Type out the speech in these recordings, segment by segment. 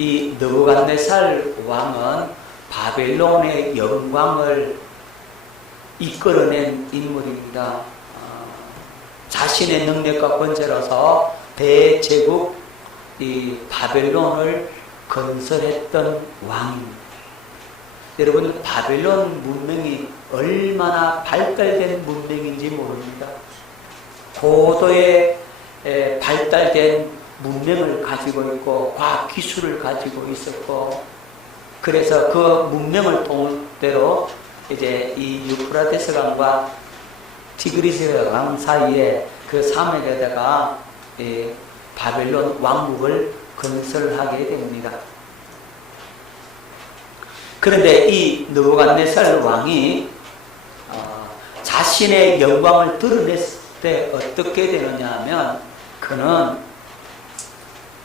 이 느부갓네살 왕은 바벨론의 영광을 이끌어낸 인물입니다. 자신의 능력과 권세로서 대제국 이 바벨론을 건설했던 왕입니다. 여러분, 바벨론 문명이 얼마나 발달된 문명인지 모릅니다. 고도의 발달된 문명을 가지고 있고 과학 기술을 가지고 있었고, 그래서 그 문명을 통대로 이제 이 유프라테스 강과 티그리스 강 사이에 그 사막에다가 바벨론 왕국을 건설하게 됩니다. 그런데 이 느부갓네살 왕이 자신의 영광을 드러냈을 때 어떻게 되느냐 하면, 그는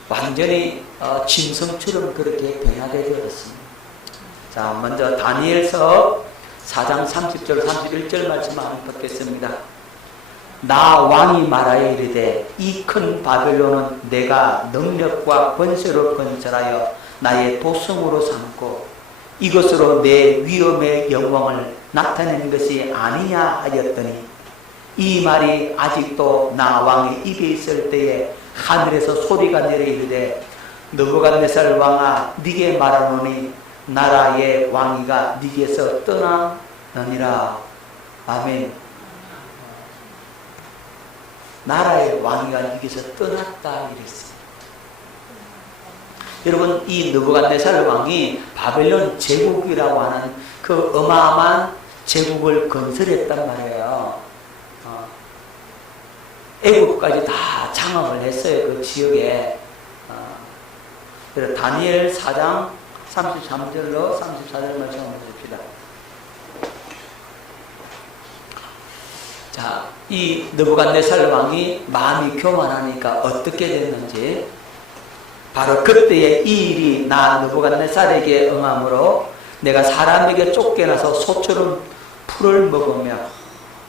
완전히 짐승처럼 그렇게 변하게 되었습니다. 자, 먼저 다니엘서 4장 30절 31절 말씀 한번 듣겠습니다. 나 왕이 말하여 이르되 이 큰 바벨론은 내가 능력과 권세로 건설하여 나의 도성으로 삼고 이것으로 내 위엄의 영광을 나타낸 것이 아니냐 하였더니, 이 말이 아직도 나 왕의 입에 있을 때에 하늘에서 소리가 내려 이르되 느부갓네살 왕아, 네게 말하노니 나라의 왕위가 네게서 떠나느니라. 아멘. 나라의 왕위가 네게서 떠났다 이랬어요. 여러분, 이 느부갓네살 왕이 바벨론 제국이라고 하는 그 어마어마한 제국을 건설했단 말이에요. 애국까지 다 장악을 했어요, 그 지역에. 그래서 다니엘 4장 33절로 34절 말씀 한번 봅시다. 자, 이 느부갓네살 왕이 마음이 교만하니까 어떻게 됐는지, 바로 그때에 이 일이 나 느부갓네살에게 응함으로 내가 사람에게 쫓겨나서 소처럼 풀을 먹으며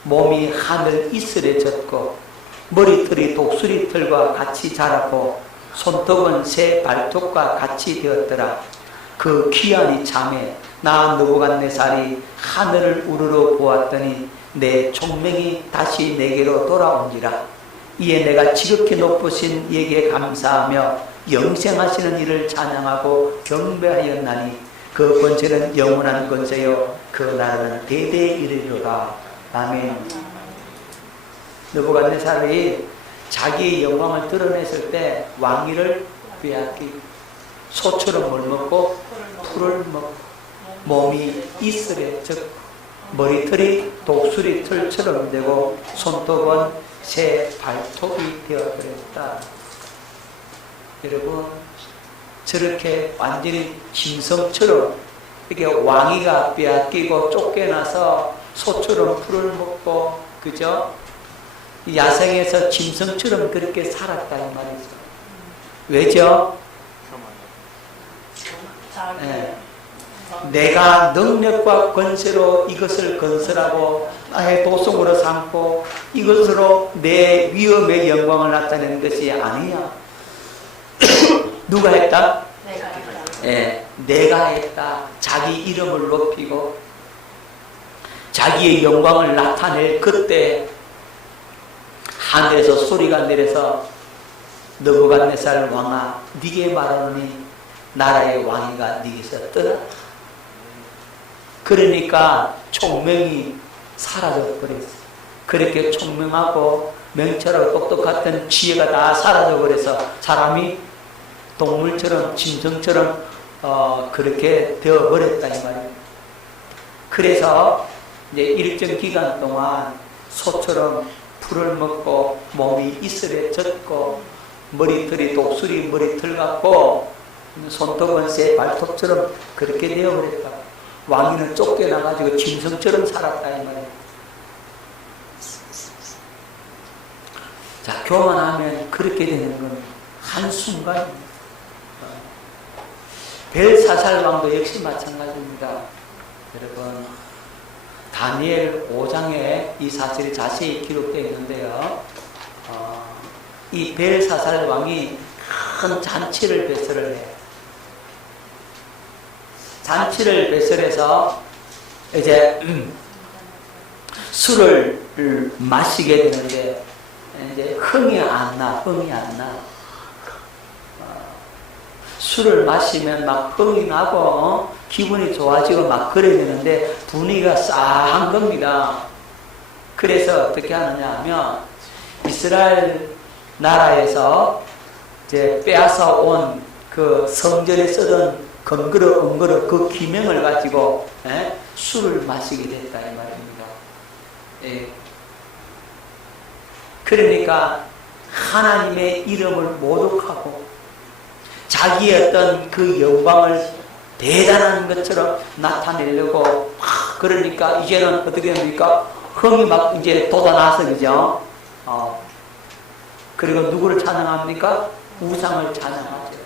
몸이 하늘 이슬에 젖고 머리털이 독수리 털과 같이 자랐고 손톱은 새 발톱과 같이 되었더라. 그 귀한 이 잠에 나 느부갓네살이 하늘을 우러러 보았더니 내 총명이 다시 내게로 돌아온지라. 이에 내가 지극히 높으신 이에게 감사하며 영생하시는 이를 찬양하고 경배하였나니 그 권세는 영원한 권세요 그 나라는 대대에 이르리로다. 아멘. 느부갓네살이 자기의 영광을 드러냈을 때 왕위를 빼앗기고 소처럼 물 먹고 풀을 먹고 몸이 이슬에 젖고 머리털이 독수리 털처럼 되고 손톱은 새 발톱이 되어버렸다. 여러분, 저렇게 완전히 짐승처럼 이렇게 왕위가 빼앗기고 쫓겨나서 소처럼 풀을 먹고, 그죠? 야생에서 짐승처럼 그렇게 살았다는 말이죠. 왜죠? 네. 내가 능력과 권세로 이것을 건설하고 나의 도성으로 삼고 이것으로 내 위엄의 영광을 나타내는 것이 아니냐. 누가 했다? 내가 했다. 네, 내가 했다. 자기 이름을 높이고 자기의 영광을 나타낼 그때 하늘에서 소리가 내려서 느부갓네살 왕아, 네게 말하노니 나라의 왕위가 네게서 떠났다. 그러니까 총명이 사라져버렸어요. 그렇게 총명하고 명철하고 똑똑했던 지혜가 다 사라져버려서 사람이 동물처럼 짐승처럼 그렇게 되어버렸다 이 말이에요. 그래서 이제 일정 기간 동안 소처럼 풀을 먹고 몸이 이슬에 젖고 머리털이 독수리 머리털 같고 손톱은 새 발톱처럼 그렇게 되어버렸다. 왕위는 쫓겨나가지고 짐승처럼 살았다 이 말이에요. 자, 교만하면 그렇게 되는 건 한순간입니다. 벨사살 왕도 역시 마찬가지입니다. 여러분, 다니엘 5장에 이 사실이 자세히 기록되어 있는데요. 이 벨사살 왕이 큰 잔치를 배설을 해요. 잔치를 배설해서 이제 술을 마시게 되는데 이제 흥이 안 나. 술을 마시면 막 흥이 나고 기분이 좋아지고 막 그래야 되는데 분위기가 싸한 겁니다. 그래서 어떻게 하느냐 하면 이스라엘 나라에서 이제 빼앗아 온 그 성전에 쓰던 금그릇, 그 기명을 가지고 술을 마시게 됐다 이 말입니다. 예. 그러니까 하나님의 이름을 모독하고 자기의 어떤 그 영광을 대단한 것처럼 나타내려고 그러니까 이제는 어떻게 됩니까? 흥이 막 이제 돋아나서 그죠? 그리고 누구를 찬양합니까? 우상을 찬양하죠.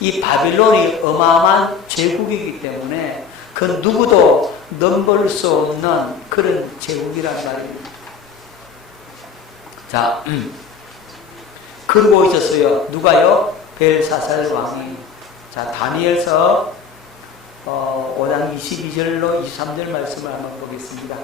이 바빌론이 어마어마한 제국이기 때문에 그 누구도 넘볼 수 없는 그런 제국이란 말입니다. 자, 그러고 있었어요. 누가요? 벨사살 왕이. 자, 다니엘서 5장 22절로 23절 말씀을 한번 보겠습니다.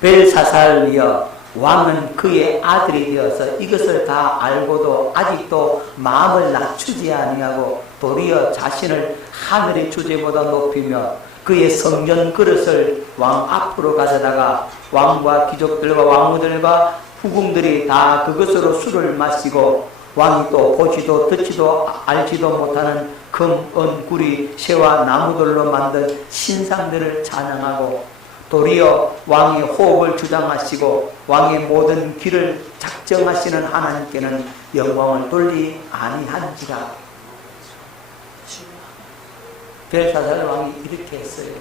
벨사살이여 왕은 그의 아들이 되어서 이것을 다 알고도 아직도 마음을 낮추지 아니하고 도리어 자신을 하늘의 주제보다 높이며 그의 성전 그릇을 왕 앞으로 가져다가 왕과 귀족들과 왕후들과 후궁들이 다 그것으로 술을 마시고 왕이 또 보지도 듣지도 알지도 못하는 금, 은, 구리, 쇠와 나무들로 만든 신상들을 찬양하고 도리어 왕의 호흡을 주장하시고 왕의 모든 길을 작정하시는 하나님께는 영광을 돌리 아니한지라. 벨사살 왕이 이렇게 했어요.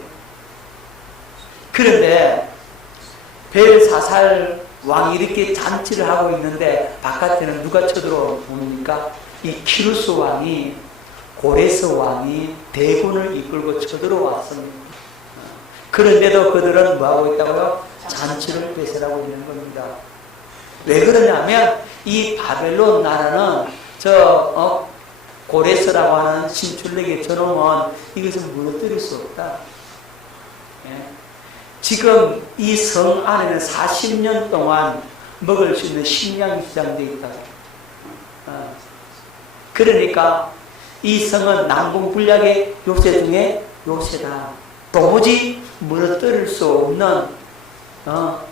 그런데 벨사살 왕이 이렇게 잔치를 하고 있는데 바깥에는 누가 쳐들어옵니까? 이 키루스 왕이, 고레스 왕이 대군을 이끌고 쳐들어왔습니다. 그런데도 그들은 뭐하고 있다고요? 잔치를 배설하고 있는 겁니다. 왜 그러냐면 이 바벨론 나라는 고레스라고 하는 신출력의 저놈은 이것을 무너뜨릴 수 없다. 예. 지금 이 성 안에는 40년 동안 먹을 수 있는 식량이 시장되어 있다. 그러니까 이 성은 난공불락의 요새 중에 요새다. 도무지 무너뜨릴 수 없는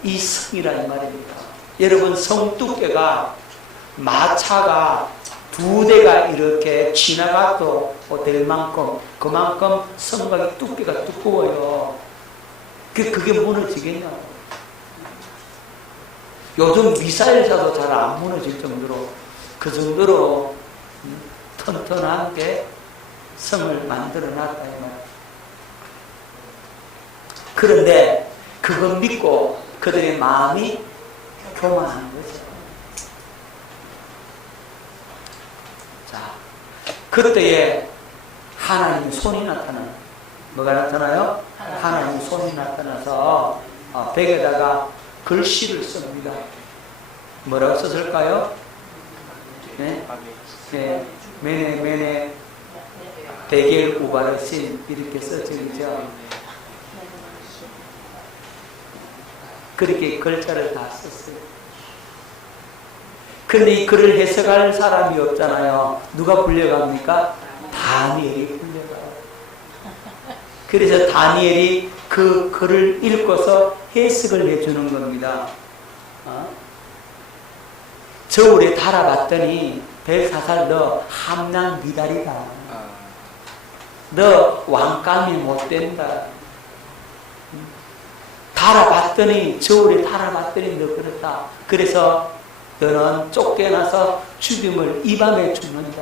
이 성이라는 말입니다. 여러분, 성 두께가 마차가 2대가 이렇게 지나가도 될 만큼 그만큼 성곽의 두께가 두꺼워요. 그게 무너지겠냐고. 요즘 미사일사도 잘 안 무너질 정도로 그 정도로 튼튼한 게 성을 만들어놨다 이 말이에요. 그런데 그걸 믿고 그들의 마음이 교만한 거죠. 자, 그때에 하나님 손이 나타나요. 뭐가 나타나요? 하나님 손이 나타나서 벽에다가 글씨를 씁니다. 뭐라고 썼을까요? 네? 네. 메네 베겔 우바르신 이렇게 써지죠. 그렇게 글자를 다 썼어요. 근데 이 글을 해석할 사람이 없잖아요. 누가 불려갑니까? 다니엘이 불려가요. 그래서 다니엘이 그 글을 읽고서 해석을 해주는 겁니다. 저울에 달아봤더니 벨사살 너 함량 미달이다. 너 왕감이 못 된다. 달아봤더니 저울에 달아봤더니 너 그렇다. 그래서 너는 쫓겨나서 죽임을 이 밤에 죽는다.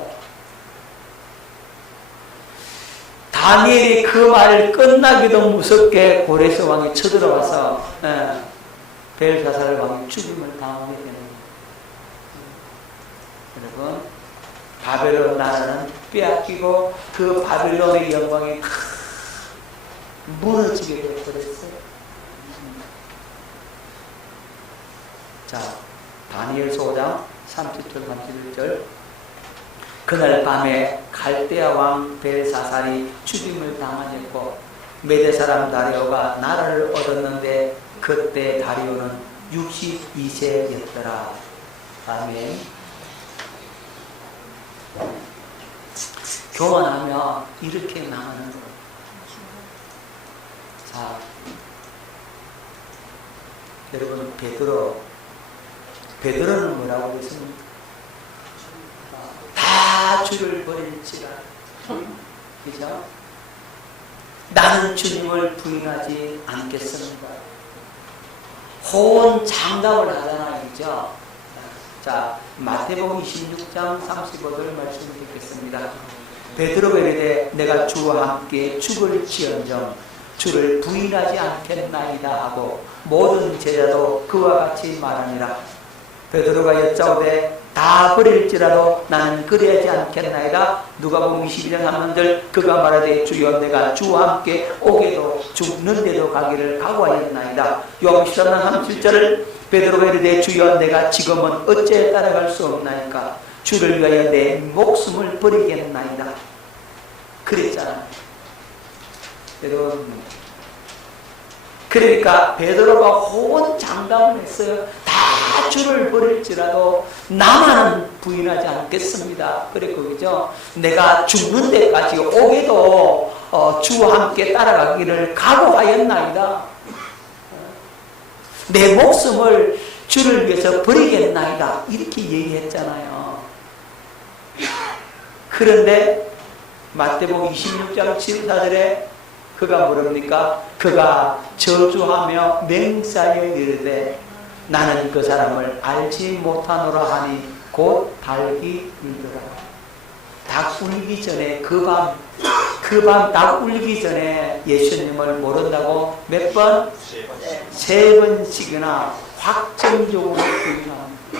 다니엘이 그 말을 끝나기도 무섭게 고레스 왕이 쳐들어와서 벨사살 왕이 죽임을 당하게 되는 거예요. 여러분, 바벨론 나라는 빼앗기고 그 바벨론의 영광이 무너지게 되어버렸어요. 자, 다니엘서 5장 30절 31절. 그날 밤에 갈대아 왕 벨사살이 죽임을 당하였고 메대 사람 다리오가 나라를 얻었는데 그때 다리오는 62세였더라. 아멘. 교만하면 이렇게 망하는 거예요. 자, 여러분, 베드로는 뭐라고 했습니까? 다 주를 버릴지라. 그죠? 나는 주님을 부인하지 않겠습니다. 호언장담을 하잖아요. 그죠? 자, 마태복음 26장 35절 말씀 듣겠습니다. 베드로가 이르되 내가 주와 함께 죽을지언정 주를 부인하지 않겠나이다 하고 모든 제자도 그와 같이 말하니라. 베드로가 여짜오되 다 버릴지라도 나는 그리하지 않겠나이다. 누가복음 22장 3절 그가 말하되 주여 내가 주와 함께 오게도 죽는데도 가기를 각오하였나이다. 요한복음 13장 37절을 베드로가 이르되 주여 내가 지금은 어째 따라갈 수 없나이까 주를 위하여 내 목숨을 버리겠나이다. 그랬잖아요. 여러분, 그러니까 베드로가 호언장담을 했어요. 다 주를 버릴지라도 나만은 부인하지 않겠습니다. 그랬고, 그죠? 내가 죽는 데까지 오게도 주와 함께 따라가기를 각오하였나이다. 내 목숨을 주를 위해서 버리겠나이다. 이렇게 얘기했잖아요. 그런데 마태복음 26장 7절에 그가 뭐랍니까? 그가 저주하며 맹세하여 이르되 나는 그 사람을 알지 못하노라 하니 곧 닭이 울더라. 닭 울기 전에 그 밤 닭 울기 전에 예수님을 모른다고 몇 번? 세 번씩이나 확정적으로 부인합니다.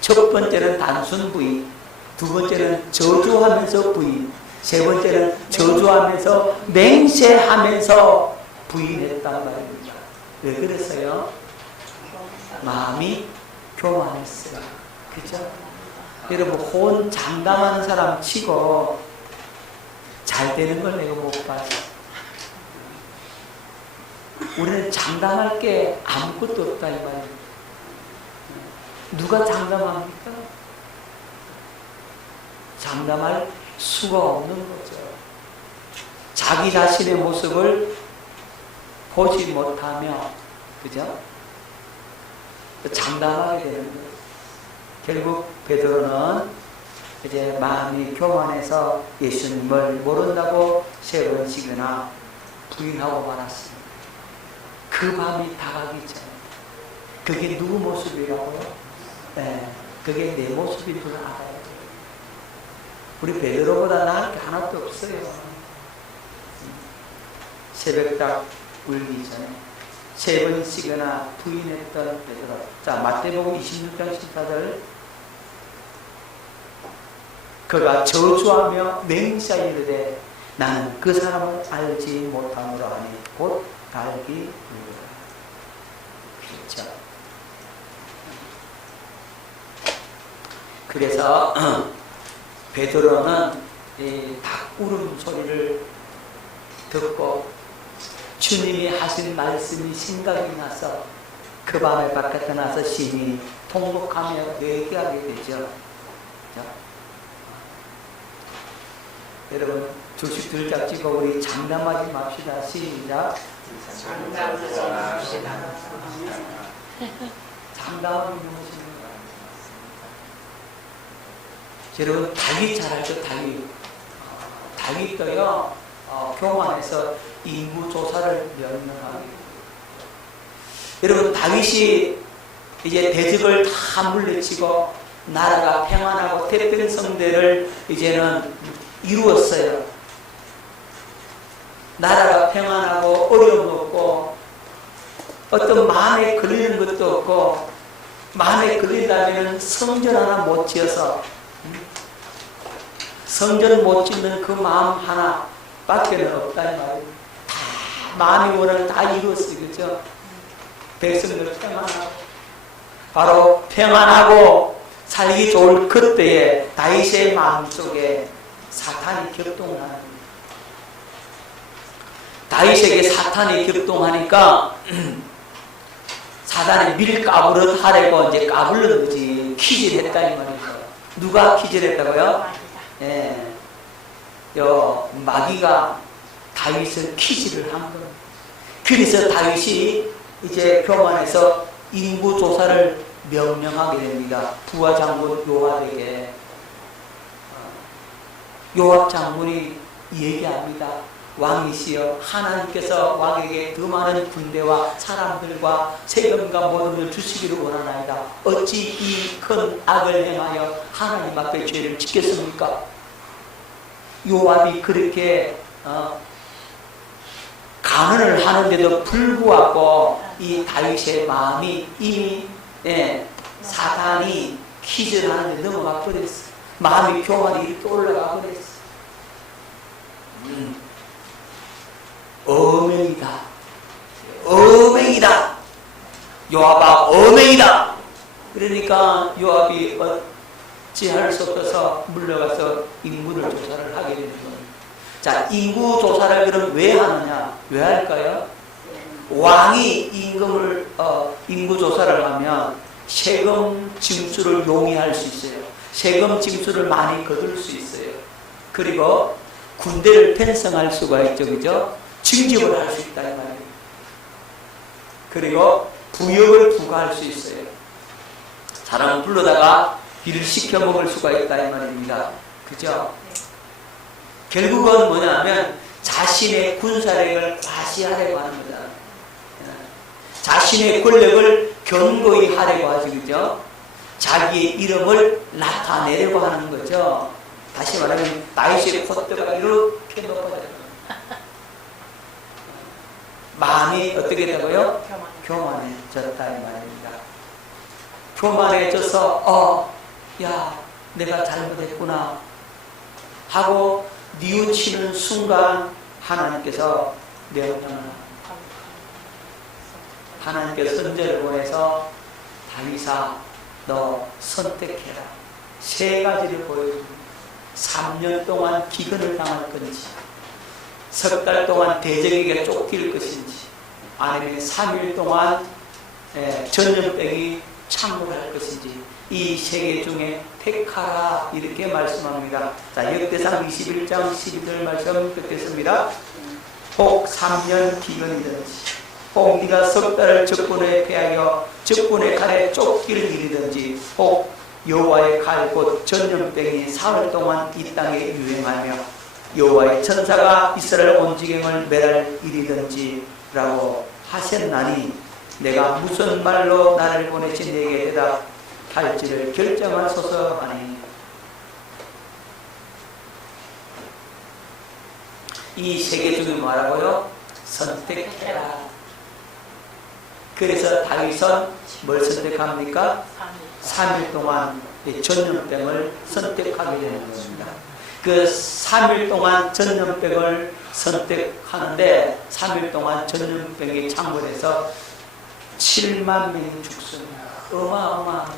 첫 번째는 단순 부인, 두 번째는 저주하면서 부인, 세 번째는 저주하면서 맹세하면서 부인했단 말입니다. 왜 그랬어요? 마음이 교만했어요. 그죠? 여러분, 호언 장담하는 사람 치고 잘 되는 걸 내가 못 봤어. 우리는 장담할 게 아무것도 없다 이 말이에요. 누가 장담합니까? 장담할 수가 없는 거죠. 자기 자신의 모습을 보지 못하며, 그죠? 장담하게 되는 거예요. 결국 베드로는 이제 마음이 교만해서 예수님을 모른다고 세 번씩이나 부인하고 말았습니다. 그 밤이 다가기 전에. 그게 누구 모습이라고요? 네, 그게 내 모습인 줄 알아야 돼요. 우리 베드로보다 나을 게 하나도 없어요. 새벽닭 울기 전에 세 번씩이나 부인했던 베드로. 자, 마태복음 26장 14절 그가 저주하며 맹세하여 이르되 나는 그 사람을 알지 못하노라 하니 곧 닭이 울더라. 그렇죠. 그래서 베드로는 이 닭 울음 소리를 듣고 주님이 하신 말씀이 생각이 나서 그 밤에 바깥에 나서 심히 통곡하며 얘기하게 되죠. 여러분, 주식 들짝 찍어 우리 장담하지 맙시다. 시작. 장담하지 맙시다. 장담은 무엇입니까? 여러분, 닭이 잘알죠. 닭이 떠요. 교만해서 인구 조사를 명령합니다. 여러분, 다윗이 이제 대적을 다 물리치고 나라가 평안하고 태평성대를 이제는 이루었어요. 나라가 평안하고 어려움 없고 어떤 마음에 걸리는 것도 없고, 마음에 걸린다면 성전 하나 못 지어서 성전 못 짓는 그 마음 하나 밖에는 없다 이 말이에요. 다 마음이 원하는 다 이루었어요. 그죠? 백성들 평안하고, 바로 평안하고 살기 좋을 그때에 다윗의 마음속에 사탄이 격동을 하는 거예요. 다윗에게 사탄이 격동하니까 사단이 밀가부를 하려고 이제 까불는 거지. 퀴즈를 했다 이 말이죠. 누가 퀴즈를 했다고요? 예. 마귀가 다윗을 퀴즈를 한 거예요. 그래서 다윗이 이제 교만에서 인구 조사를 명령하게 됩니다. 부하 장군 요압에게. 요압 장군이 얘기합니다. 왕이시여, 하나님께서 왕에게 더 많은 군대와 사람들과 세금과 모든 걸 주시기를 원하나이다. 어찌 이 큰 악을 행하여 하나님 앞에 죄를 짓겠습니까? 요압이 그렇게 간언을 하는데도 불구하고 이 다윗의 마음이 이미 사탄이 퀴즈를 하는데 넘어가 버렸어. 마음이 교만이 이렇게 올라가 버렸어. 어맹이다. 어맹이다. 요압아 어맹이다. 그러니까 요압이 어찌할 수 없어서 물러가서 인구를 조사를 하게 되는 겁니다. 자, 인구 조사를 그럼 왜 하느냐? 왜 할까요? 왕이 인구 조사를 하면 세금 징수를 용이할 수 있어요. 세금 징수를 많이 거둘 수 있어요. 그리고 군대를 편성할 수가 있죠. 그죠? 징집을 할 수 있다 이 말이에요. 그리고 부역을 부과할 수 있어요. 사람을 불러다가 일을 시켜 먹을 수가 있다 이 말입니다. 그죠? 결국은 뭐냐면 자신의 군사력을 과시하려고 하는 거다. 자신의 권력을 견고히 하려고 하지. 그죠? 자기의 이름을 나타내려고 하는 거죠. 다시 말하면 다윗의 콧대가 이렇게 높아져요. 마음이 어떻게 되고요? 교만해졌다 이 말입니다. 교만해져서 야, 내가 잘못했구나 하고 뉘우치는 순간 하나님께서 명령을 하나님께서 선제를 보내서 다윗아 너 선택해라. 세 가지를 보여줍니다. 3년 동안 기근을 당할 건지, 석 달 동안 대적에게 쫓길 것인지, 아니면 3일 동안 전염병이 창궐할 것인지, 이 세 개 중에 택하라 이렇게 말씀합니다. 자, 역대상 21장 12절 말씀 듣겠습니다. 혹 3년 기근이든지, 혹 네가 석 달을 적군에 패하여 적군의 칼에 쫓길 일이든지, 혹 여호와의 칼 곧 전염병이 사흘 동안 이 땅에 유행하며 여호와의 천사가 이스라엘 온 지경을 멸할 일이든지 라고 하셨나니 내가 무슨 말로 나를 보내신 네게 대답할지를 결정하소서 하니, 이 세 개 중에 뭐라고요? 선택해라. 그래서 다윗은 뭘 선택합니까? 3일 동안 전염병을 선택하게 되는 것입니다. 그 3일 동안 전염병을 선택하는데 3일 동안 전염병이 창궐해서 7만 명이 죽습니다. 어마어마한.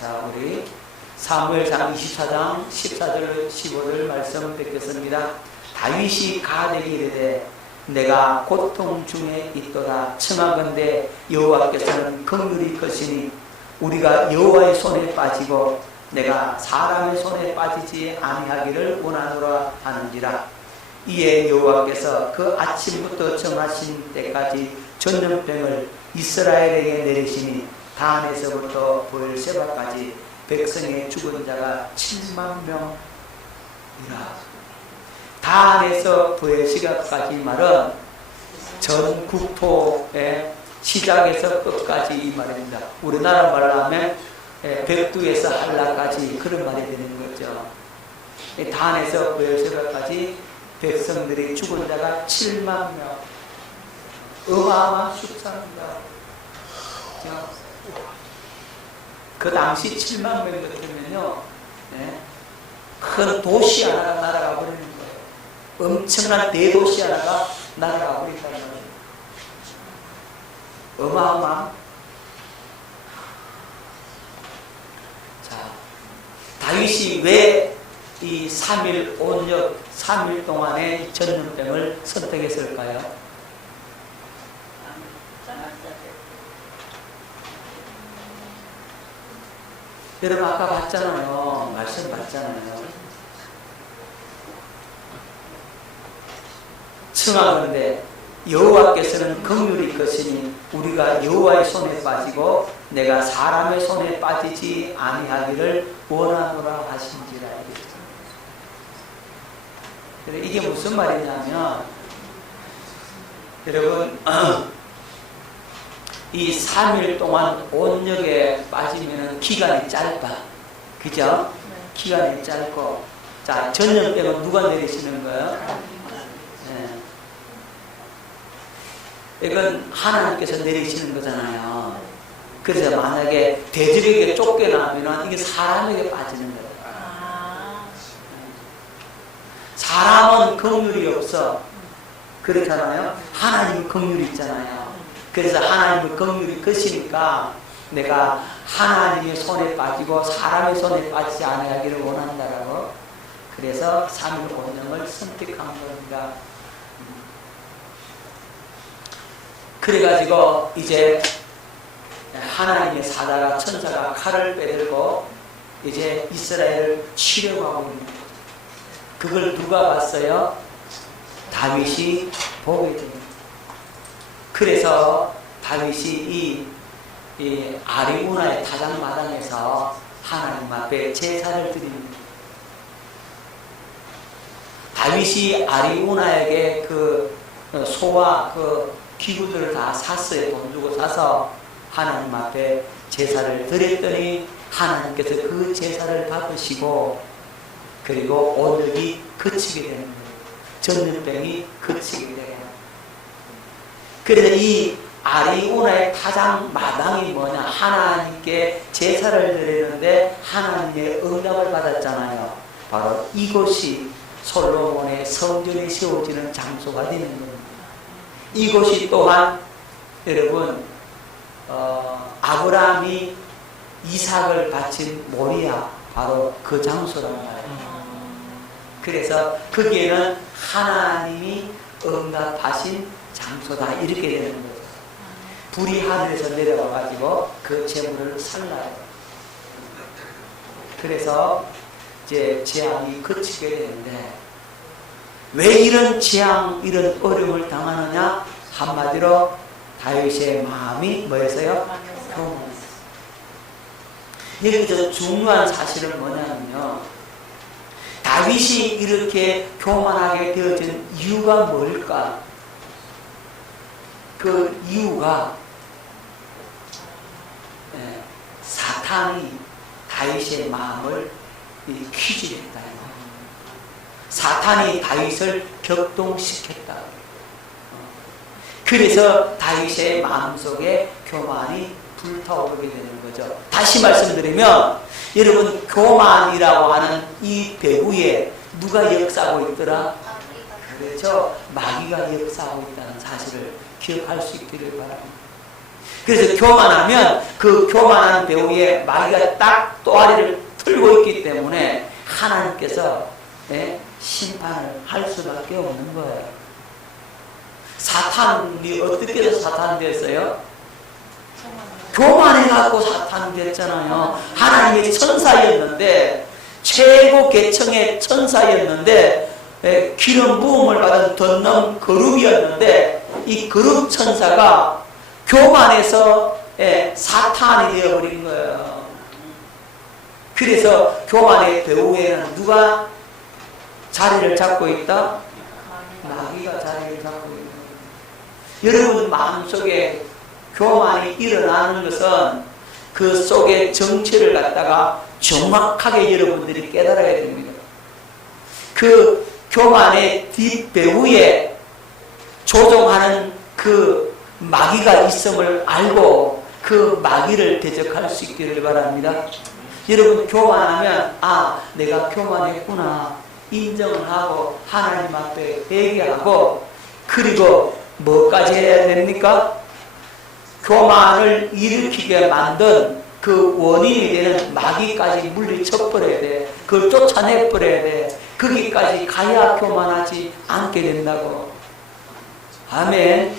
자, 우리 사무엘상 24장 14절 15절 말씀 듣겠습니다. 다윗이 가데게 이르되 내가 고통 중에 있도다. 청하건대 여호와께서는 긍휼히 크시니 우리가 여호와의 손에 빠지고 내가 사람의 손에 빠지지 아니하기를 원하노라 하는지라. 이에 여호와께서 그 아침부터 정하신 때까지 전염병을 이스라엘에게 내리시니 단에서부터 브엘세바까지 백성의 죽은 자가 7만 명이라. 단에서 브엘세바까지 말은 전 국토의 시작에서 끝까지 이 말입니다. 우리나라 말로 하면 백두에서 한라까지 그런 말이 되는 거죠. 단에서 브엘세바까지 백성들이 죽은 자가 7만 명. 어마어마한 숫자입니다. 그 당시 7만 명 같으면요, 큰 도시 하나가 날아가 버리는 거예요. 엄청난 대도시 하나가 날아가 버린다는 거예요. 어마어마한 다윗이 왜 이 3일 온역 3일 동안의 전염병을 선택했을까요? 여러분 아까 봤잖아요. 말씀 봤잖아요. 청하건대 여호와께서는 긍휼이 크시니 우리가 여호와의 손에 빠지고 내가 사람의 손에 빠지지 아니하기를 원하노라 하신지라. 이게 무슨 말이냐면 여러분 이 3일 동안 온역에 빠지면 기간이 짧아. 그죠? 기간이 짧고. 자, 전염병은 누가 내리시는 거예요? 네. 이건 하나님께서 내리시는 거잖아요. 그래서 만약에 돼지에게 쫓겨나면 이게 사람에게 빠지는 거예요. 사람은 긍휼이 없어. 그렇잖아요. 하나님은 긍휼이 있잖아요. 그래서 하나님은 긍휼이 크시니까 내가 하나님의 손에 빠지고 사람의 손에 빠지지 않아야기를 원한다라고. 그래서 3일 온영을 선택한 겁니다. 그래가지고 이제 하나님의 사자가 천사가 칼을 빼들고 이제 이스라엘을 치려고 하고 있는 거죠. 그걸 누가 봤어요? 다윗이 보게 됩니다. 그래서 다윗이 이 아리우나의 타작마당에서 하나님 앞에 제사를 드립니다. 다윗이 아리우나에게 그 소와 그 기구들을 다 샀어요. 돈 주고 사서 하나님 앞에 제사를 드렸더니 하나님께서 그 제사를 받으시고 그리고 온역이 그치게 되는 거예요. 전염병이 그치게 돼요. 그래서 이 아리우나의 타작 마당이 뭐냐? 하나님께 제사를 드리는데 하나님의 응답을 받았잖아요. 바로 이곳이 솔로몬의 성전이 세워지는 장소가 되는 겁니다. 이곳이 또한 여러분 아브라함이 이삭을 바친 모리아 바로 그 장소란 말이에요. 그래서 거기에는 하나님이 응답하신 장소다 이렇게 되는 거예요. 불이 하늘에서 내려와가지고 그 재물을 살라요. 그래서 이제 재앙이 그치게 되는데 왜 이런 재앙, 이런 어려움을 당하느냐? 한마디로 다윗의 마음이 뭐였어요? 교만했어요. 여기서 중요한 사실은 뭐냐면요. 다윗이 이렇게 교만하게 되어진 이유가 뭘까? 그 이유가 사탄이 다윗의 마음을 퀴즈했다. 사탄이 다윗을 격동시켰다. 그래서 다윗의 마음속에 교만이 불타오르게 되는 거죠. 다시 말씀드리면 여러분 교만이라고 하는 이 배후에 누가 역사하고 있더라? 그렇죠. 마귀가 역사하고 있다는 사실을 기억할 수 있기를 바랍니다. 그래서 교만하면 그 교만한 배후에 마귀가 딱 또아리를 틀고 있기 때문에 하나님께서 심판을 할 수밖에 없는 거예요. 사탄이 어떻게 해서 사탄이 됐어요? 교만해갖고 사탄이 됐잖아요. 하나님의 천사였는데 최고 계층의 천사였는데 기름 부음을 받은 덧넘 거룩이었는데 이 거룩 천사가 교만해서 사탄이 되어버린 거예요. 그래서 교만의 배후에는 누가 자리를 잡고 있다? 마귀가 자리를 잡고 있는 거예요. 여러분 마음속에 교만이 일어나는 것은 그 속의 정체를 갖다가 정확하게 여러분들이 깨달아야 됩니다. 그 교만의 뒷배후에 조종하는 그 마귀가 있음을 알고 그 마귀를 대적할 수 있기를 바랍니다. 여러분 교만하면 내가 교만했구나 인정을 하고 하나님 앞에 회개하고 그리고 뭐까지 해야 됩니까? 교만을 일으키게 만든 그 원인이 되는 마귀까지 물리쳐버려야 돼. 그걸 쫓아내버려야 돼. 거기까지 가야 교만하지 않게 된다고. 아멘.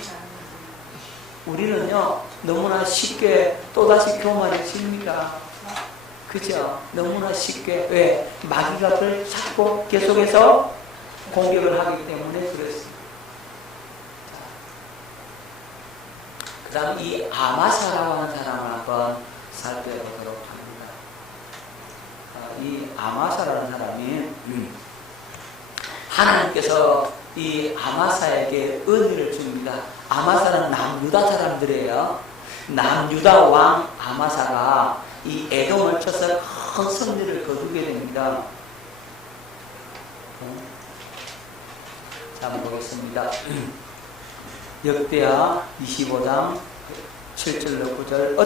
우리는요 너무나 쉽게 또다시 교만해집니다. 그죠? 너무나 쉽게. 왜? 마귀가 그걸 자꾸 계속해서 공격을 하기 때문에 그렇습니다. 그 다음 이 아마사라고 하는 사람을 한번 살펴보도록 합니다. 이 아마사라는 사람이 하나님께서 이 아마사에게 은혜를 줍니다. 아마사는 남유다 사람들이에요. 남유다 왕 아마사가 이 에돔을 쳐서 큰 승리를 거두게 됩니다. 자, 한번 보겠습니다. 역대하 25장 7절로 9절.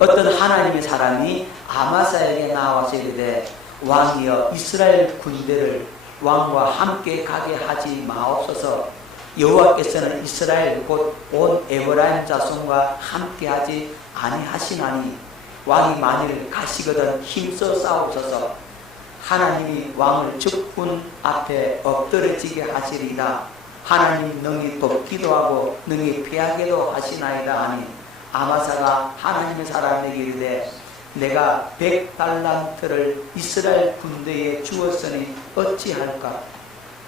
어떤 하나님의 사람이 아마사에게 나와서 이르되 왕이여 이스라엘 군대를 왕과 함께 가게 하지 마옵소서. 여호와께서는 이스라엘 곧 온 에브라임 자손과 함께 하지 아니하시나니 왕이 만일 가시거든 힘써 싸우소서. 하나님이 왕을 적군 앞에 엎드러지게 하시리이다. 하나님 능히 돕기도 하고 능히 피하게도 하시나이다 하니 아마사가 하나님의 사람에게 이르되 내가 100달란트를 이스라엘 군대에 주었으니 어찌할까?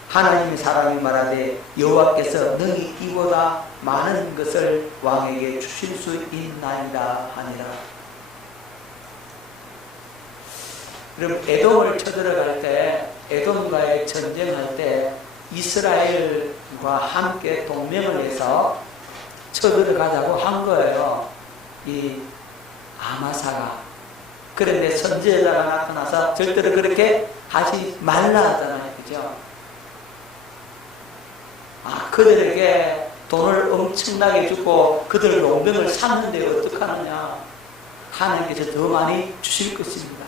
하나님의 사람이 말하되 여호와께서 능히 이보다 많은 것을 왕에게 주실 수 있나이다 하니라. 그럼 에돔을 쳐들어갈 때, 에돔과의 전쟁할 때 이스라엘과 함께 동맹을 해서 쳐들어가자고 한 거예요. 이 아마사가. 그런데 선지자가 나타나서 절대로 그렇게 하지 말라 하잖아요. 그죠? 그들에게 돈을 엄청나게 주고 그들 용병을 샀는데 어떡하느냐. 하나님께서 더 많이 주실 것입니다.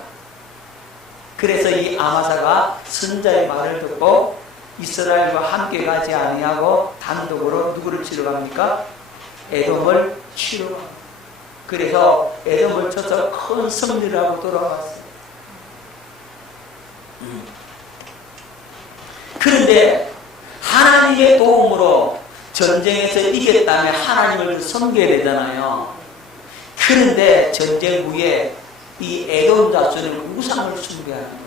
그래서 이 아마사가 선자의 말을 듣고 이스라엘과 함께 가지 아니하고 단독으로 누구를 치러 갑니까? 에돔을 치러 갑니다. 그래서 에돔을 쳐서 큰 승리를 하고 돌아왔어요. 그런데 하나님의 도움으로 전쟁에서 이겼다면 하나님을 섬겨야 되잖아요. 그런데 전쟁 후에 이 에돔 자손은 우상을 숭배하는 거예요.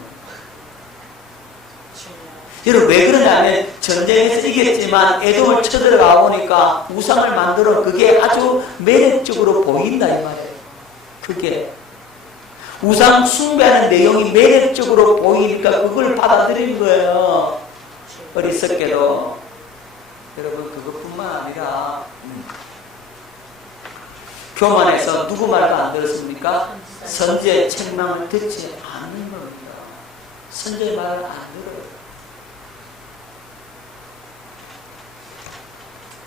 여러분 왜 그러냐면 전쟁에서 이겼지만 에돔을 쳐들어가 보니까 우상을 만들어 그게 아주 매력적으로 보인다 이 말이에요. 그게 우상 숭배하는 내용이 매력적으로 보이니까 그걸 받아들인 거예요. 어리석게도. 여러분 그것뿐만 아니라 교만해서 누구 말도 안 들었습니까? 선지의 책망을 듣지 않는 겁니다. 선지의 말을 안 들어요.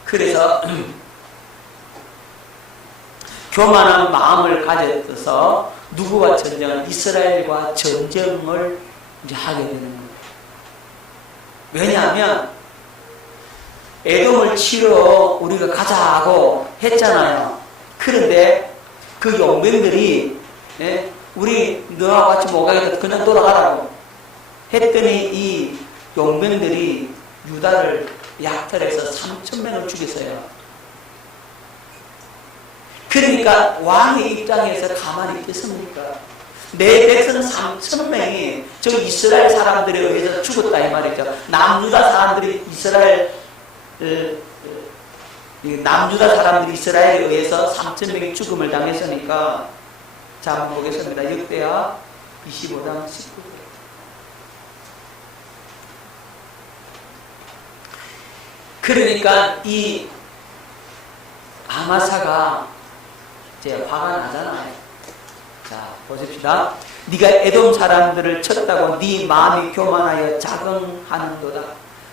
그래서 교만한 마음을 가져서 누구와 전쟁을? 이스라엘과 전쟁을 이제 하게 되는 거예요. 왜냐하면 에돔을 치러 우리가 가자고 했잖아요. 그런데 그 용병들이 우리 너와 같이 못 가겠다 그냥 돌아가라고 했더니 이 용병들이 유다를 약탈해서 3,000명을 죽였어요. 그러니까 왕의 입장에서 가만히 있겠습니까? 내 백성 3,000명이 저 이스라엘 사람들에 의해서 죽었다 이 말이죠. 남유다 사람들이 남유다 사람들이 이스라엘에 의해서 3,000명이 죽음을 당했으니까. 자, 한번 보겠습니다. 역대하 25장 19절. 그러니까 이 아마사가 이제 화가 나잖아요. 자, 보십시다. 네가 에돔 사람들을 쳤다고 네 마음이 교만하여 자긍하는도다.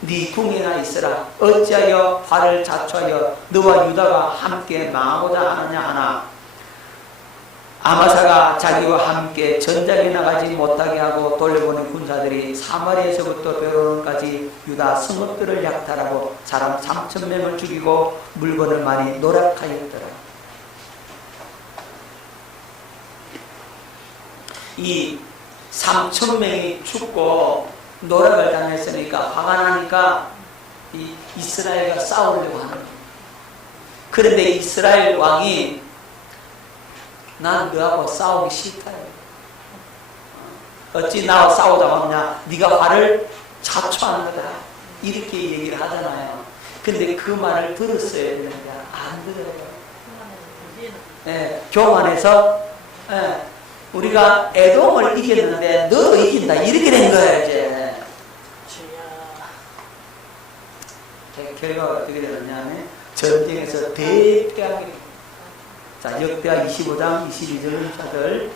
네 궁에나 있으라. 어찌하여 화를 자초하여 너와 유다가 함께 망하고자 하느냐 하나. 아마사가 자기와 함께 전장에 나가지 못하게 하고 돌려보낸 군사들이 사마리아에서부터 베로론까지 유다 성읍들을 약탈하고 사람 3,000명을 죽이고 물건을 많이 노락하였더라. 이 3,000명이 죽고 노략을 당했으니까 화가 나니까 이 이스라엘과 싸우려고 하는 거예요. 그런데 이스라엘 왕이 난 너하고 싸우기 싫다. 어찌 나와 싸우자고 하느냐? 네가 화를 자초하는 거다. 이렇게 얘기를 하잖아요. 근데 그 말을 들었어야 되는데 안 들어요. 네, 교만해서 우리가 에돔을 이겼는데 너도 이긴다 이렇게 된 거예요. 이제 결과가 어떻게 되느냐면 전쟁에서 대패하게. 자, 역대하 25장 22절을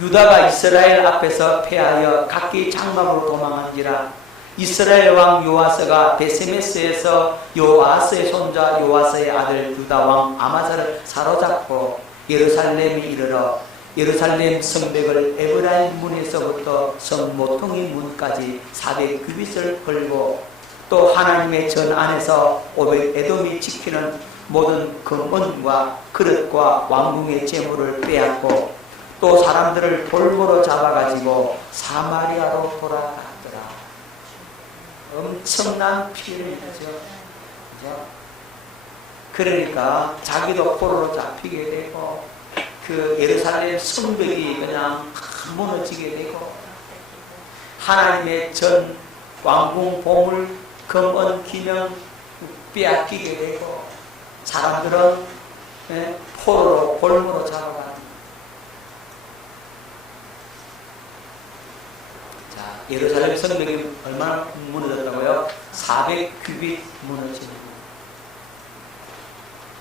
유다가 이스라엘 앞에서 패하여 각기 장막으로 도망한지라. 이스라엘 왕 요아스가 베세메스에서 요아스의 손자 요아스의 아들 유다 왕 아마사를 사로잡고 예루살렘에 이르러 예루살렘 성벽을 에브라임 문에서부터 성 모퉁이 문까지 400규빗을 걸고 또 하나님의 전 안에서 오벳에돔이 지키는 모든 금은과 그릇과 왕궁의 재물을 빼앗고 또 사람들을 볼모로 잡아가지고 사마리아로 돌아갔더라. 엄청난 피해를 입죠. 그러니까 자기도 포로로 잡히게 되고 그 예루살렘 성벽이 그냥 무너지게 되고 하나님의 전 왕궁 보물 금은 기념 빼앗기게 되고 사람들은 포로로 볼모로 잡아가는. 자, 예루살렘 성벽이 얼마나 무너졌다고요? 400규빗 무너지고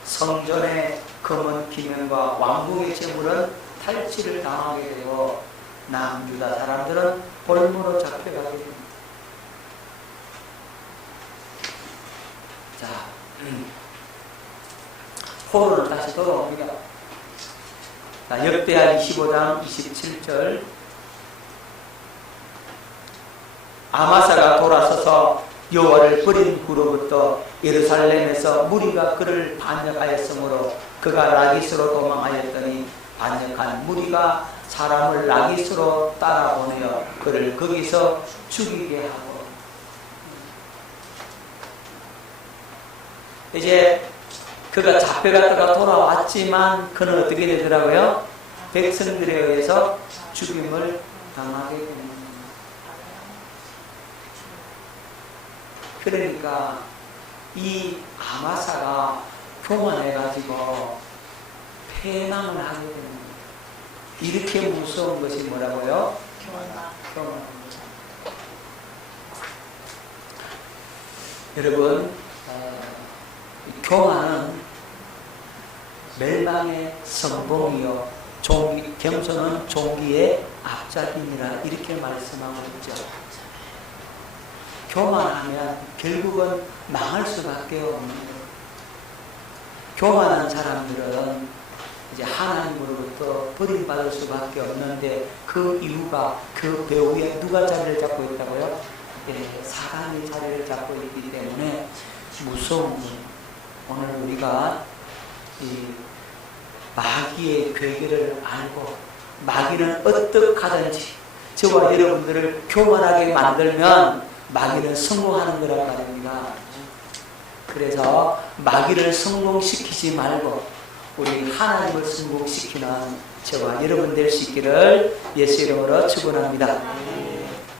성전의 금은 기념과 왕궁의 재물은 탈취를 당하게 되고 남유다 사람들은 볼모로 잡혀가게 됩니다. 자, 포로는 다시 돌아옵니다. 자, 역대하 25장 27절 아마사가 돌아서서 여호와를 버린 후로부터 예루살렘에서 무리가 그를 반역하였으므로 그가 라기스로 도망하였더니 반역한 무리가 사람을 라기스로 따라보내어 그를 거기서 죽이게 하고. 이제 그가 잡혀갔다가 돌아왔지만 그는 어떻게 되더라고요? 백성들에 의해서 죽임을 당하게 됩니다. 그러니까 이 아마사가 교만해가지고 패망을 하게 됩니다. 이렇게 무서운 것이 뭐라고요? 교만. 여러분, 교만은 멸망의 선봉이요 겸손은 종기의 앞잡이니라 이렇게 말씀하고 있죠. 교만하면 결국은 망할 수밖에 없는 거예요. 교만한 사람들은 이제 하나님으로부터 버림받을 수밖에 없는데 그 이유가 그 배후에 누가 자리를 잡고 있다고요? 사단이 자리를 잡고 있기 때문에 무서운 거예요. 오늘 우리가 이 마귀의 괴계를 알고 마귀는 어떻게 하든지 저와 여러분들을 교만하게 만들면 마귀는 성공하는 거란 말입니다. 그래서 마귀를 성공시키지 말고 우리 하나님을 성공시키는 저와 여러분 될 수 있기를 예수 이름으로 축원합니다.